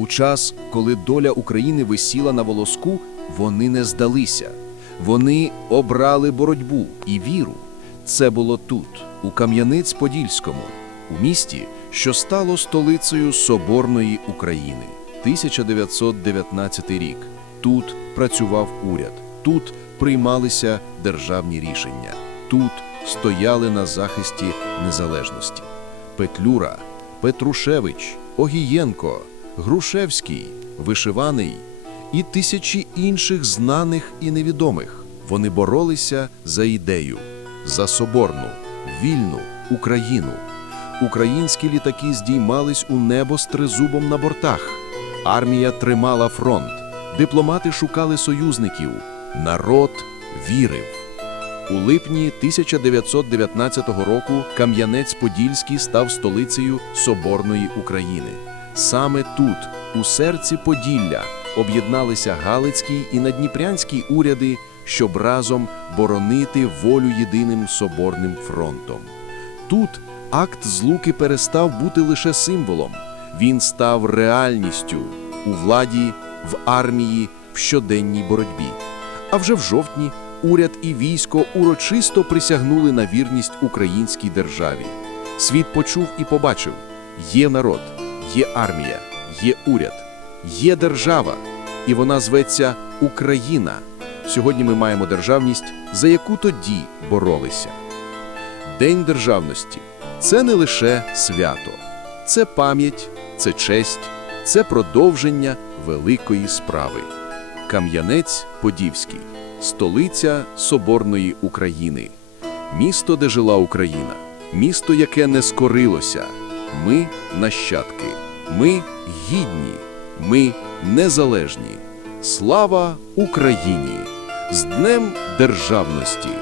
У час, коли доля України висіла на волоску, вони не здалися. Вони обрали боротьбу і віру. Це було тут, у Кам'янець-Подільському, у місті, що стало столицею Соборної України. 1919 рік. Тут працював уряд, тут приймалися державні рішення, тут стояли на захисті незалежності. Петлюра, Петрушевич, Огієнко, Грушевський, Вишиваний і тисячі інших знаних і невідомих. Вони боролися за ідею, за соборну, вільну Україну. Українські літаки здіймались у небо з тризубом на бортах. Армія тримала фронт, дипломати шукали союзників, народ вірив. У липні 1919 року Кам'янець-Подільський став столицею Соборної України. Саме тут, у серці Поділля, об'єдналися Галицький і Надніпрянський уряди, щоб разом боронити волю єдиним Соборним фронтом. Тут акт злуки перестав бути лише символом, він став реальністю у владі, в армії, в щоденній боротьбі. А вже в жовтні уряд і військо урочисто присягнули на вірність українській державі. Світ почув і побачив: є народ, є армія, є уряд, є держава, і вона зветься Україна. Сьогодні ми маємо державність, за яку тоді боролися. День державності це не лише свято, це пам'ять, це честь, це продовження великої справи. Кам'янець-Подільський, столиця Соборної України, місто, де жила Україна, місто, яке не скорилося. Ми нащадки, ми гідні, ми незалежні. Слава Україні! З Днем Державності!